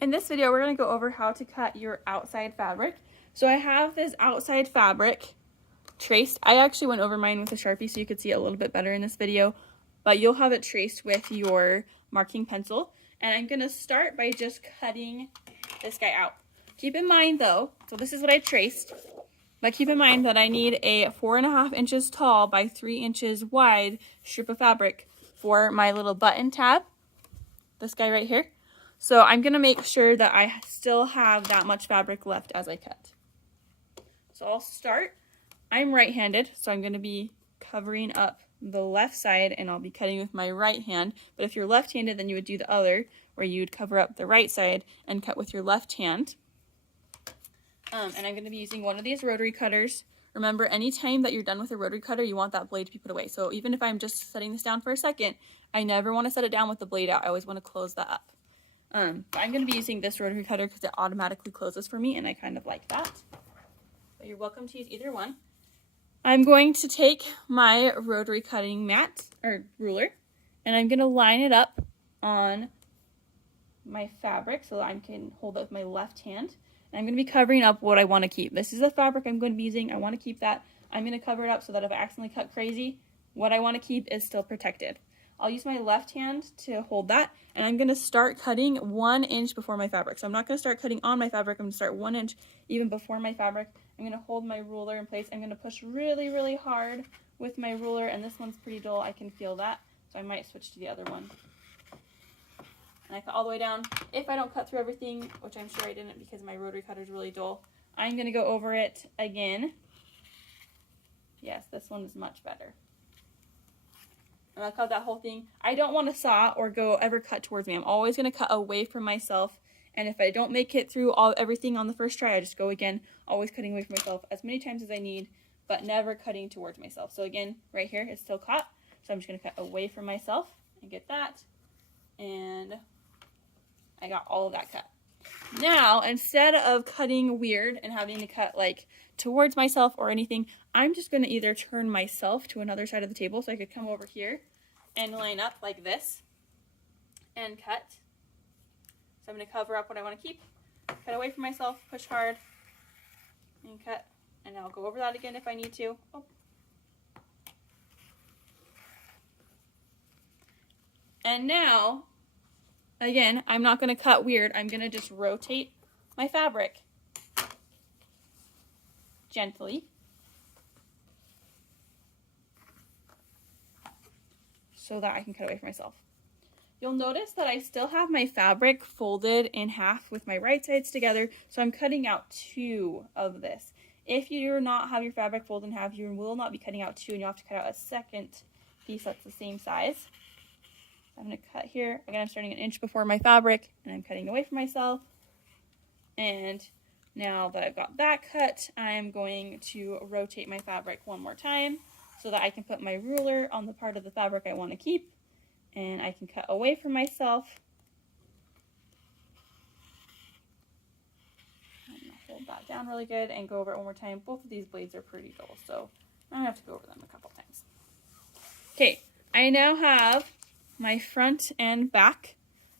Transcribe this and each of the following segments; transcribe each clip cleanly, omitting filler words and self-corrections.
In this video, we're going to go over how to cut your outside fabric. So I have this outside fabric traced. I actually went over mine with a Sharpie so you could see it a little bit better in this video, but you'll have it traced with your marking pencil. And I'm going to start by just cutting this guy out. Keep in mind though, so this is what I traced, but keep in mind that I need a 4.5 inches tall by 3 inches wide strip of fabric for my little button tab, this guy right here. So I'm going to make sure that I still have that much fabric left as I cut. So I'll start. I'm right-handed, so I'm going to be covering up the left side and I'll be cutting with my right hand. But if you're left-handed, then you would do the other, where you'd cover up the right side and cut with your left hand. And I'm going to be using one of these rotary cutters. Remember, anytime that you're done with a rotary cutter, you want that blade to be put away. So even if I'm just setting this down for a second, I never want to set it down with the blade out. I always want to close that up. But I'm going to be using this rotary cutter because it automatically closes for me, and I kind of like that. But you're welcome to use either one. I'm going to take my rotary cutting mat, or ruler, and I'm going to line it up on my fabric so that I can hold it with my left hand. And I'm going to be covering up what I want to keep. This is the fabric I'm going to be using. I want to keep that. I'm going to cover it up so that if I accidentally cut crazy, what I want to keep is still protected. I'll use my left hand to hold that, and I'm going to start cutting 1 inch before my fabric. So I'm not going to start cutting on my fabric. I'm going to start 1 inch even before my fabric. I'm going to hold my ruler in place. I'm going to push really, really hard with my ruler, and this one's pretty dull. I can feel that, so I might switch to the other one. And I cut all the way down. If I don't cut through everything, which I'm sure I didn't because my rotary cutter is really dull, I'm going to go over it again. Yes, this one is much better. And I'll cut that whole thing. I don't want to saw or ever cut towards me. I'm always going to cut away from myself. And if I don't make it through everything on the first try, I just go again, always cutting away from myself as many times as I need, but never cutting towards myself. So again, right here, it's still caught. So I'm just going to cut away from myself and get that. And I got all of that cut. Now, instead of cutting weird and having to cut like towards myself or anything, I'm just going to either turn myself to another side of the table so I could come over here and line up like this and cut. So I'm going to cover up what I want to keep, cut away from myself, push hard, and cut. And I'll go over that again if I need to. Oh. And now, again, I'm not going to cut weird. I'm going to just rotate my fabric gently so that I can cut away from myself. You'll notice that I still have my fabric folded in half with my right sides together, so I'm cutting out 2 of this. If you do not have your fabric folded in half, you will not be cutting out 2, and you'll have to cut out a second piece that's the same size. I'm going to cut here. Again, I'm starting 1 inch before my fabric, and I'm cutting away from myself. And now that I've got that cut, I'm going to rotate my fabric one more time so that I can put my ruler on the part of the fabric I want to keep, and I can cut away from myself. I'm going to hold that down really good and go over it one more time. Both of these blades are pretty dull, so I'm going to have to go over them a couple times. Okay, I now have my front and back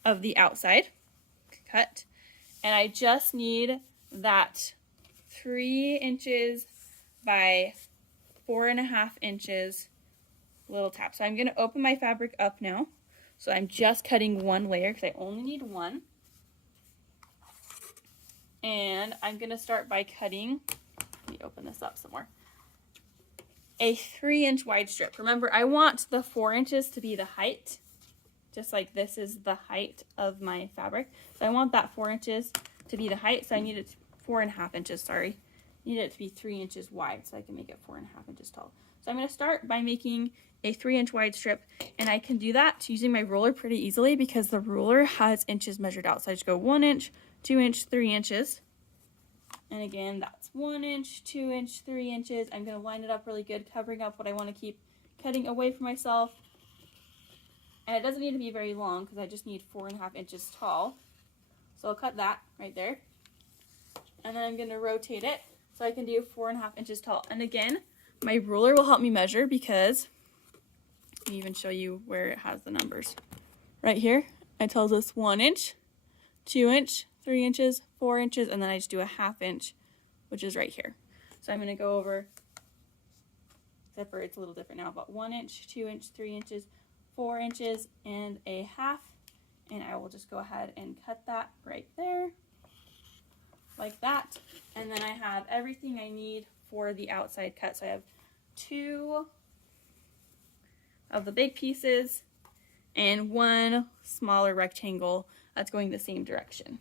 of the outside cut, and I just need that 3 inches by 4.5 inches little tap. So I'm going to open my fabric up now. So I'm just cutting 1 layer because I only need 1. And I'm going to start by cutting, let me open this up some more, a 3-inch wide strip. Remember, I want the 4 inches to be the height, just like this is the height of my fabric. So I want that 4 inches to be the height, so I need it 4.5 inches, sorry. I need it to be 3 inches wide so I can make it 4.5 inches tall. So I'm going to start by making a 3-inch wide strip, and I can do that using my ruler pretty easily because the ruler has inches measured out. So I just go 1 inch, 2 inch, 3 inches. And again, that's 1 inch, 2 inch, 3 inches. I'm going to line it up really good, covering up what I want to keep, cutting away from myself. And it doesn't need to be very long because I just need 4.5 inches tall. So I'll cut that right there. And then I'm going to rotate it so I can do 4.5 inches tall. And again, my ruler will help me measure because, let me even show you where it has the numbers. Right here, it tells us 1 inch, 2 inch, 3 inches, 4 inches, and then I just do a 1/2 inch, which is right here. So I'm going to go over, except for it's a little different now, but 1 inch, 2 inch, 3 inches, 4 inches, and a 1/2. And I will just go ahead and cut that right there, like that. And then I have everything I need for the outside cut. So I have 2 of the big pieces and 1 smaller rectangle that's going the same direction.